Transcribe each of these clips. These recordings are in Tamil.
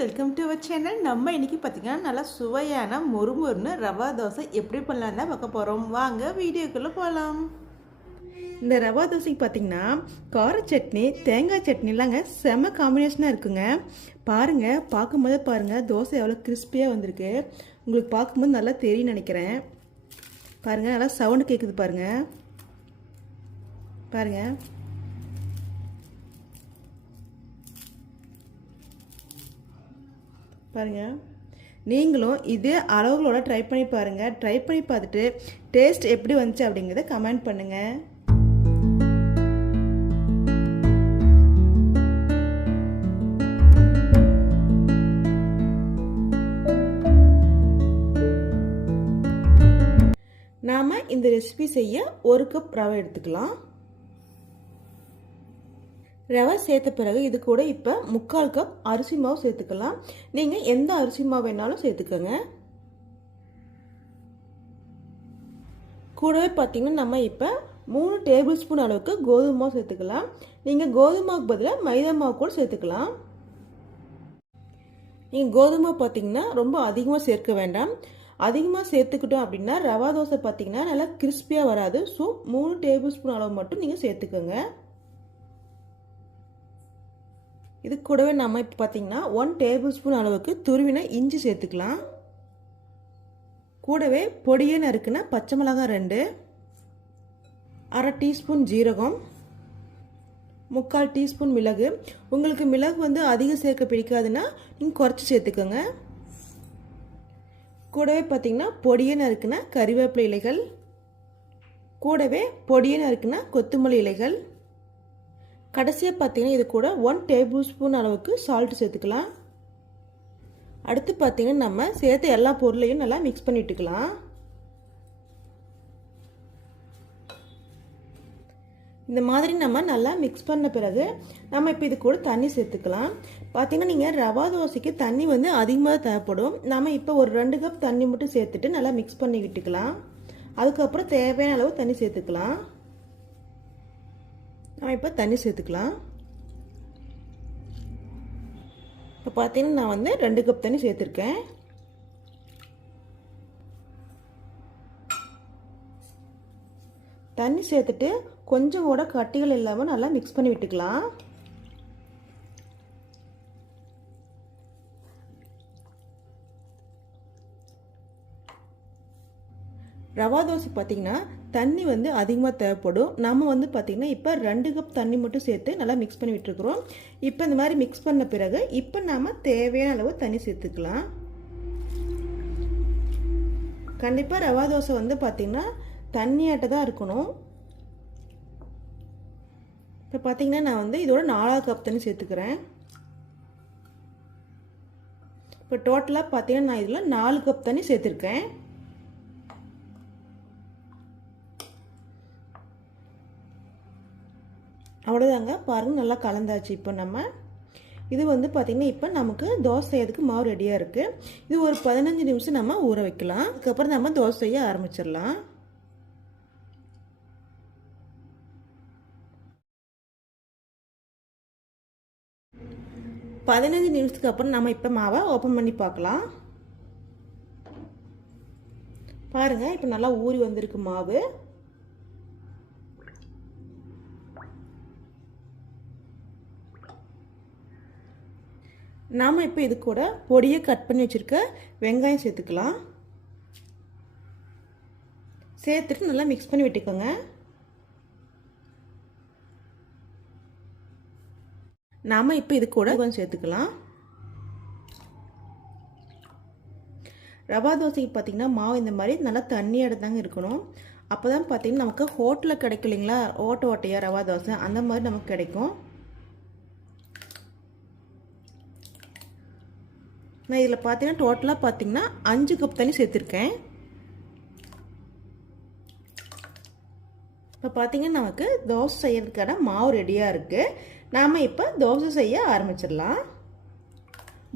Welcome to our channel. நம்ம இன்றைக்கி பார்த்திங்கன்னா நல்லா சுவையான மொறுமொறுன்னு ரவா தோசை எப்படி பண்ணலாம் தான் பார்க்க போகிறோம். வாங்க வீடியோக்குள்ளே போகலாம். இந்த ரவா தோசைக்கு பார்த்திங்கன்னா கார சட்னி தேங்காய் சட்னிலாங்க செம காம்பினேஷனாக இருக்குங்க. பாருங்கள், பார்க்கும்போது பாருங்கள் தோசை எவ்வளோ கிறிஸ்பியாக வந்திருக்கு. உங்களுக்கு பார்க்கும்போது நல்லா தெரியும் நினைக்கிறேன். பாருங்கள், நல்லா சவுண்டு கேட்குது பாருங்கள். பாருங்கள், பாருங்கள், நீங்களும் இதே அளவுகளோட ட்ரை பண்ணி பாருங்கள். ட்ரை பண்ணி பார்த்துட்டு டேஸ்ட் எப்படி வந்துச்சு அப்படிங்கிறத கமெண்ட் பண்ணுங்கள். நாம் இந்த ரெசிபி செய்ய 1 கப் ரவை எடுத்துக்கலாம். ரவை சேர்த்த பிறகு இது கூட இப்போ 3/4 கப் அரிசி மாவு சேர்த்துக்கலாம். நீங்கள் எந்த அரிசி மாவு வேணாலும் சேர்த்துக்கோங்க. கூடவே பார்த்தீங்கன்னா நம்ம இப்போ 3 டேபிள் ஸ்பூன் அளவுக்கு கோதுமை மாவு சேர்த்துக்கலாம். நீங்கள் கோதுமை மாவுக்கு பதிலாக மைதா மாவு கூட சேர்த்துக்கலாம். நீங்கள் கோதுமை பார்த்தீங்கன்னா ரொம்ப அதிகமாக சேர்க்க வேண்டாம். அதிகமாக சேர்த்துக்கிட்டோம் அப்படின்னா ரவா தோசை பார்த்தீங்கன்னா நல்லா கிறிஸ்பியாக வராது. ஸோ 3 டேபிள் ஸ்பூன் அளவு மட்டும் நீங்கள் சேர்த்துக்கோங்க. இது கூடவே நம்ம இப்போ பார்த்தீங்கன்னா 1 டேபிள் ஸ்பூன் அளவுக்கு துருவின இஞ்சி சேர்த்துக்கலாம். கூடவே பொடியே நறுக்குன பச்சை மிளகாய் 2, 1/2 டீஸ்பூன் ஜீரகம், 3/4 டீஸ்பூன் மிளகு. உங்களுக்கு மிளகு அதிகம் சேர்க்க பிடிக்காதுன்னா நீங்கள் குறைச்சி சேர்த்துக்கோங்க. கூடவே பார்த்தீங்கன்னா பொடியே நறுக்குன கறிவேப்பிலை இலைகள், கூடவே பொடியே நறுக்குன கொத்தமல்லி இலைகள். கடைசியாக பார்த்தீங்கன்னா இது கூட 1 டேபிள் ஸ்பூன் அளவுக்கு சால்ட் சேர்த்துக்கலாம். அடுத்து பார்த்தீங்கன்னா நம்ம சேர்த்த எல்லா பொருளையும் நல்லா மிக்ஸ் பண்ணிட்டுக்கலாம். இந்த மாதிரி நம்ம நல்லா மிக்ஸ் பண்ண பிறகு நம்ம இப்போ இது கூட தண்ணி சேர்த்துக்கலாம். பார்த்தீங்கன்னா நீங்கள் ரவா தோசைக்கு தண்ணி அதிகமாக தேவைப்படும். நம்ம இப்போ ஒரு 2 கப் தண்ணி மட்டும் சேர்த்துட்டு நல்லா மிக்ஸ் பண்ணி விட்டுக்கலாம். அதுக்கப்புறம் தேவையான அளவு தண்ணி சேர்த்துக்கலாம். நான் இப்போ தண்ணி சேர்த்துக்கலாம். இப்போ பார்த்தீங்கன்னா நான் 2 கப் தண்ணி சேர்த்துருக்கேன். தண்ணி சேர்த்துட்டு கொஞ்சம் கூட கட்டிகள் இல்லாமல் நல்லா மிக்ஸ் பண்ணி விட்டுக்கலாம். ரவா தோசை பார்த்தீங்கன்னா தண்ணி அதிகமாக தேவைப்படும். நம்ம பார்த்தீங்கன்னா இப்போ 2 கப் தண்ணி மட்டும் சேர்த்து நல்லா மிக்ஸ் பண்ணி விட்டுருக்குறோம். இப்போ இந்த மாதிரி மிக்ஸ் பண்ண பிறகு இப்போ நாம் தேவையான அளவு தண்ணி சேர்த்துக்கலாம். கண்டிப்பாக ரவா தோசை பார்த்தீங்கன்னா தண்ணியாட்ட தான் இருக்கணும். இப்போ பார்த்தீங்கன்னா நான் இதோட 4 கப் தண்ணி சேர்த்துக்கிறேன். இப்போ டோட்டலாக பார்த்தீங்கன்னா நான் இதில் 4 கப் தண்ணி சேர்த்துருக்கேன். அவ்வளோதாங்க, பாருங்கள் நல்லா கலந்தாச்சு. இப்போ நம்ம இது பார்த்திங்கன்னா இப்போ நமக்கு தோசை செய்யறதுக்கு மாவு ரெடியாக இருக்குது. இது ஒரு 15 நிமிஷம் நம்ம ஊற வைக்கலாம். அதுக்கப்புறம் நம்ம தோசை செய்ய ஆரம்பிச்சிடலாம். பதினஞ்சு நிமிஷத்துக்கு அப்புறம் நம்ம இப்போ மாவை ஓப்பன் பண்ணி பார்க்கலாம். பாருங்கள், இப்போ நல்லா ஊறி வந்திருக்கு மாவு. நாம் இப்போ இது கூட பொடியை கட் பண்ணி வச்சுருக்க வெங்காயம் சேர்த்துக்கலாம். சேர்த்துட்டு நல்லா மிக்ஸ் பண்ணி விட்டுக்கோங்க. நாம் இப்போ இது கூட கொஞ்சம் சேர்த்துக்கலாம். ரவா தோசைக்கு பார்த்திங்கன்னா மாவு இந்த மாதிரி நல்லா தண்ணியோட தாங்க இருக்கணும். அப்போ தான் பார்த்திங்கன்னா நமக்கு ஹோட்டலில் கிடைக்கும் இல்லைங்களா, ஓட்டையாக ரவா தோசை அந்த மாதிரி நமக்கு கிடைக்கும். நான் இதில் பார்த்தீங்கன்னா டோட்டலாக பார்த்தீங்கன்னா 5 கப் தண்ணி சேர்த்துருக்கேன். இப்போ பார்த்தீங்கன்னா நமக்கு தோசை செய்யறதுக்கான மாவு ரெடியாக இருக்குது. நாம் இப்போ தோசை செய்ய ஆரம்பிச்சிடலாம்.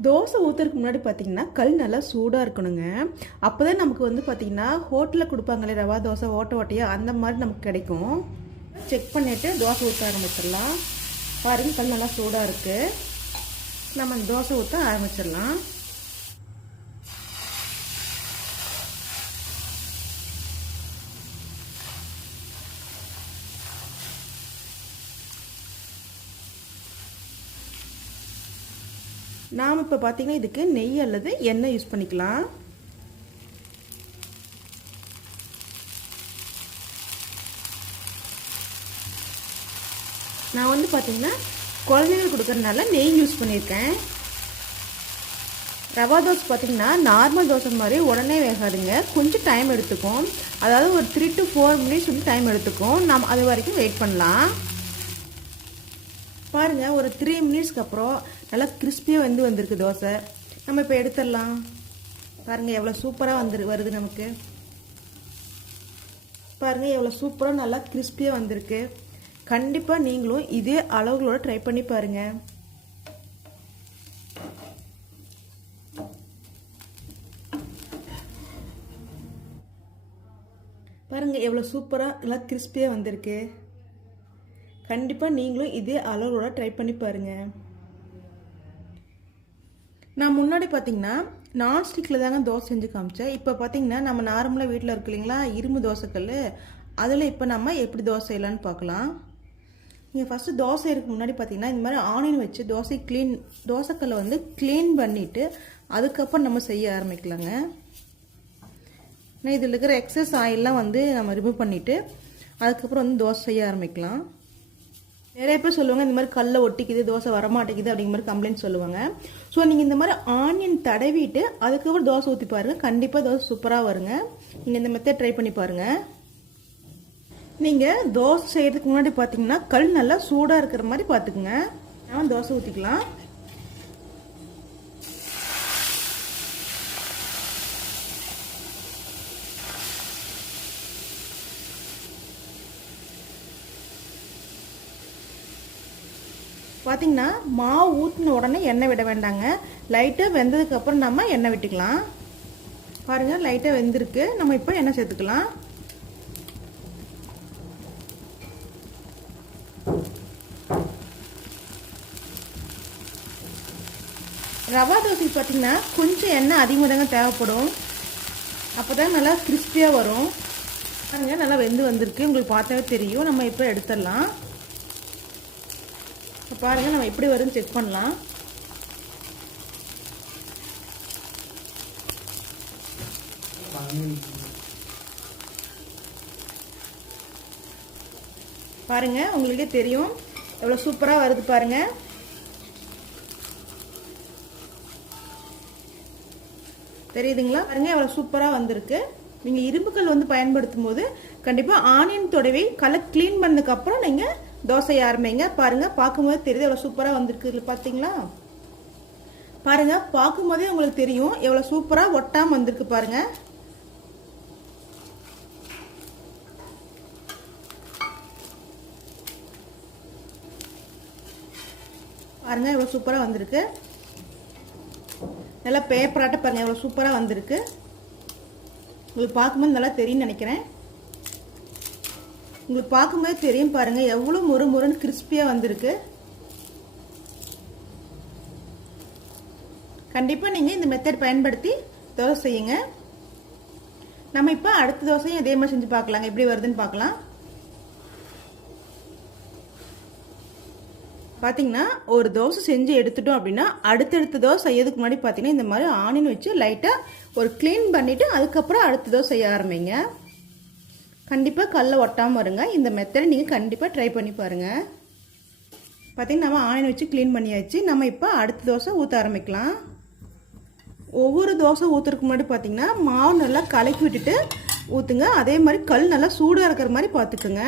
தோசை ஊற்றுறதுக்கு முன்னாடி பார்த்தீங்கன்னா கல் நல்லா சூடாக இருக்கணுங்க. அப்போ தான் நமக்கு பார்த்தீங்கன்னா ஹோட்டலில் கொடுப்பாங்களே ரவா தோசை ஓட்டையாக அந்த மாதிரி நமக்கு கிடைக்கும். செக் பண்ணிவிட்டு தோசை ஊற்ற ஆரம்பிச்சிடலாம். பாருங்கள், கல் நல்லா சூடாக இருக்குது. நம்ம தோசை ஊற்ற ஆரம்பிச்சிடலாம். நாம் இப்போ பார்த்தீங்கன்னா இதுக்கு நெய் அல்லது எண்ணெய் யூஸ் பண்ணிக்கலாம். நான் வந்து பார்த்தீங்கன்னா குழந்தைங்களுக்கு கொடுக்கறதுனால நெய் யூஸ் பண்ணியிருக்கேன். ரவா தோசை பார்த்திங்கன்னா நார்மல் தோசை மாதிரி உடனே வேகாதுங்க, கொஞ்சம் டைம் எடுத்துக்கும். அதாவது ஒரு 3 to 4 மினிட்ஸ் வந்து டைம் எடுத்துக்கும். நம்ம அது வரைக்கும் வெயிட் பண்ணலாம். பாருங்கள், ஒரு 3 மினிட்ஸ்க்கு அப்புறம் நல்லா கிறிஸ்பியாக வந்திருக்கு தோசை. நம்ம இப்போ எடுத்துடலாம். பாருங்கள் எவ்வளோ சூப்பராக வருது நமக்கு. பாருங்கள் எவ்வளோ சூப்பராக நல்லா கிறிஸ்பியாக வந்திருக்கு. கண்டிப்பாக நீங்களும் இதே அளவுகளோட ட்ரை பண்ணி பாருங்கள். பாருங்கள் எவ்வளோ சூப்பராக நல்லா கிறிஸ்பியாக வந்திருக்கு. கண்டிப்பாக நீங்களும் இதே அளவோட ட்ரை பண்ணி பாருங்கள். நான் முன்னாடி பார்த்தீங்கன்னா நான்ஸ்டிக்கில் தாங்க தோசை செஞ்சு காமிச்சேன். இப்போ பார்த்தீங்கன்னா நம்ம நார்மலாக வீட்டில் இருக்கு இல்லைங்களா இரும்பு தோசைக்கல், அதில் இப்போ நம்ம எப்படி தோசை செய்யலான்னு பார்க்கலாம். நீங்கள் ஃபஸ்ட்டு தோசை இதுக்கு முன்னாடி பார்த்தீங்கன்னா இந்த மாதிரி ஆனியன் வச்சு தோசைக்கல்லை வந்து க்ளீன் பண்ணிவிட்டு அதுக்கப்புறம் நம்ம செய்ய ஆரம்பிக்கலாங்க. இதில் இருக்கிற எக்ஸஸ் ஆயிலெலாம் வந்து நம்ம ரிமூவ் பண்ணிவிட்டு அதுக்கப்புறம் வந்து தோசை செய்ய ஆரம்பிக்கலாம். நிறைய பேர் சொல்லுவாங்க இந்த மாதிரி கல்லை ஒட்டிக்குது, தோசை வரமாட்டேங்குது அப்படிங்கிற மாதிரி கம்ப்ளைண்ட் சொல்லுவாங்க. ஸோ நீங்கள் இந்த மாதிரி ஆனியன் தடவிட்டு அதுக்கப்புறம் தோசை ஊற்றி பாருங்கள், கண்டிப்பாக தோசை சூப்பராக வருங்க. நீங்கள் இந்த மெத்தட் ட்ரை பண்ணி பாருங்கள். நீங்கள் தோசை செய்கிறதுக்கு முன்னாடி பார்த்தீங்கன்னா கல் நல்லா சூடாக இருக்கிற மாதிரி பார்த்துக்குங்க. நான் தோசை ஊற்றிக்கலாம். பார்த்தீங்கன்னா மாவு ஊற்றின உடனே எண்ணெய் விட வேண்டாங்க. லைட்டாக வெந்ததுக்கப்புறம் நம்ம எண்ணெய் விட்டுக்கலாம். பாருங்கள் லைட்டாக வெந்திருக்கு. நம்ம இப்போ எண்ணெய் சேர்த்துக்கலாம். ரவா தோசைக்கு பார்த்தீங்கன்னா கொஞ்சம் எண்ணெய் அதிகமாக தாங்க தேவைப்படும். அப்போ தான் நல்லா கிறிஸ்பியாக வரும். பாருங்கள் நல்லா வெந்து வந்திருக்கு, உங்களுக்கு பார்த்தாவே தெரியும். நம்ம இப்போ எடுத்துடலாம். பாருங்கள் நம்ம எப்படி வரும்னு செக் பண்ணலாம். பாருங்க உங்களுக்கே தெரியும் எவ்வளோ சூப்பராக வருது பாருங்க. தெரியுதுங்களா? பாருங்க எவ்வளோ சூப்பராக வந்திருக்கு. நீங்கள் இரும்புக்கல் வந்து பயன்படுத்தும் போது கண்டிப்பாக ஆனியன் தடவி கல்லை க்ளீன் பண்ணதுக்கப்புறம் நீங்கள் தோசை ஆரம்பிங்க. பாருங்க பார்க்கும்போது தெரியுது எவ்வளோ சூப்பராக வந்திருக்கு. பார்த்தீங்களா? பாருங்க பார்க்கும்போதே உங்களுக்கு தெரியும் எவ்வளோ சூப்பராக ஒட்டாமல் வந்திருக்கு பாருங்க. பாருங்க எவ்வளோ சூப்பராக வந்திருக்கு. நல்லா பேப்பராட்ட பாருங்க எவ்வளோ சூப்பராக வந்திருக்கு. உங்களுக்கு பார்க்கும்போது நல்லா தெரியும்னு நினைக்கிறேன். உங்களுக்கு பார்க்கும்போது தெரியும் பாருங்க எவ்வளோ முறுமுறுன்னு கிறிஸ்பியாக வந்திருக்கு. கண்டிப்பாக நீங்கள் இந்த மெத்தட் பயன்படுத்தி தோசை செய்யுங்க. நம்ம இப்போ அடுத்த தோசையும் இதே மாதிரி செஞ்சு பார்க்கலாங்க, எப்படி வருதுன்னு பார்க்கலாம். பார்த்தீங்கன்னா ஒரு தோசை செஞ்சு எடுத்துட்டோம் அப்படின்னா அடுத்தடுத்த தோசை செய்யறதுக்கு முன்னாடி பார்த்தீங்கன்னா இந்த மாதிரி ஆனியன் வச்சு லைட்டாக ஒரு க்ளீன் பண்ணிவிட்டு அதுக்கப்புறம் அடுத்த தோசை செய்ய ஆரம்பிங்க. கண்டிப்பாக கல்லை ஒட்டாமல் வருங்க. இந்த மெத்தடை நீங்கள் கண்டிப்பாக ட்ரை பண்ணி பாருங்கள். பார்த்தீங்கன்னா நம்ம ஆனியன் வச்சு க்ளீன் பண்ணியாச்சு. நம்ம இப்போ அடுத்த தோசை ஊற்ற ஆரம்பிக்கலாம். ஒவ்வொரு தோசை ஊற்றுறதுக்கு முன்னாடி பார்த்தீங்கன்னா மாவு நல்லா கலக்கி விட்டுட்டு ஊற்றுங்க. அதே மாதிரி கல் நல்லா சூடாக இருக்கிற மாதிரி பார்த்துக்குங்க.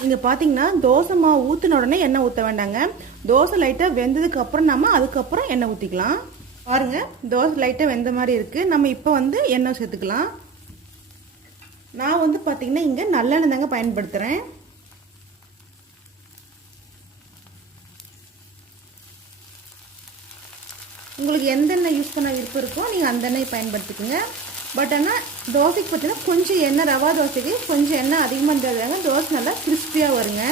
நீங்கள் பார்த்தீங்கன்னா தோசை மாவு ஊற்றின உடனே எண்ணெய் ஊற்ற வேண்டாங்க. தோசை லைட்டாக வெந்ததுக்கு அப்புறம் நம்ம அதுக்கப்புறம் எண்ணெய் ஊற்றிக்கலாம். பாருங்கள் தோசை லைட்டாக வெந்த மாதிரி இருக்குது. நம்ம இப்போ வந்து எண்ணெய் சேர்த்துக்கலாம். நான் வந்து பார்த்தீங்கன்னா இங்கே நல்லெண்ணெய் தாங்க பயன்படுத்துகிறேன். உங்களுக்கு எந்த எண்ணெய் யூஸ் பண்ண விருப்பம் இருக்கோ நீங்கள் அந்த எண்ணெய் பயன்படுத்திக்கோங்க. பட் ஆனால் தோசைக்கு பார்த்தீங்கன்னா கொஞ்சம் எண்ணெய், ரவா தோசைக்கு கொஞ்சம் எண்ணெய் அதிகமாக இருந்ததாங்க தோசை நல்லா கிறிஸ்பியாக வருங்க.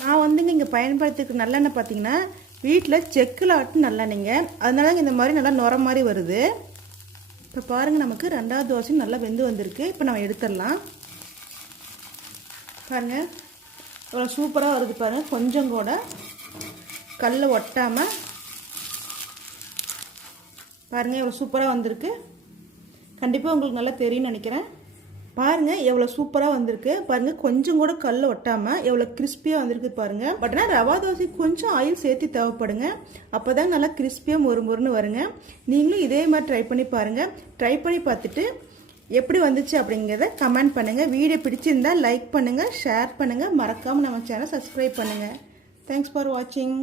நான் வந்துங்க இங்கே பயன்படுத்திருக்க நல்லெண்ணெய் பார்த்தீங்கன்னா வீட்டில் செக்கில் ஆட்டு நல்லெண்ணெய்ங்க. அதனால இந்த மாதிரி நல்லா நுர மாதிரி வருது. இப்போ பாருங்கள், நமக்கு 2வது தோசையும் நல்லா வெந்து வந்திருக்கு. இப்போ நம்ம எடுத்துடலாம். பாருங்கள் இவ்வளோ சூப்பராக வருது பாருங்கள். கொஞ்சம் கூட கல்லை ஒட்டாமல் பாருங்கள் எவ்வளோ சூப்பராக வந்திருக்கு. கண்டிப்பாக உங்களுக்கு நல்லா தெரியும்னு நினைக்கிறேன். பாருங்கள் எவ்வளோ சூப்பராக வந்திருக்கு பாருங்கள். கொஞ்சம் கூட கல்லை ஒட்டாமல் எவ்வளோ கிறிஸ்பியாக வந்திருக்கு பாருங்கள். பட் ஆனால் ரவா தோசை கொஞ்சம் ஆயில் சேர்த்து தேவைப்படுங்க. அப்போ தான் நல்லா கிறிஸ்பியாக மொறுமொறுன்னு வருங்க. நீங்களும் இதே மாதிரி ட்ரை பண்ணி பாருங்கள். ட்ரை பண்ணி பார்த்துட்டு எப்படி வந்துச்சு அப்படிங்கிறத கமெண்ட் பண்ணுங்கள். வீடியோ பிடிச்சிருந்தால் லைக் பண்ணுங்கள், ஷேர் பண்ணுங்கள், மறக்காமல் நம்ம சேனல் சப்ஸ்கிரைப் பண்ணுங்கள். தேங்க்ஸ் ஃபார் வாட்சிங்.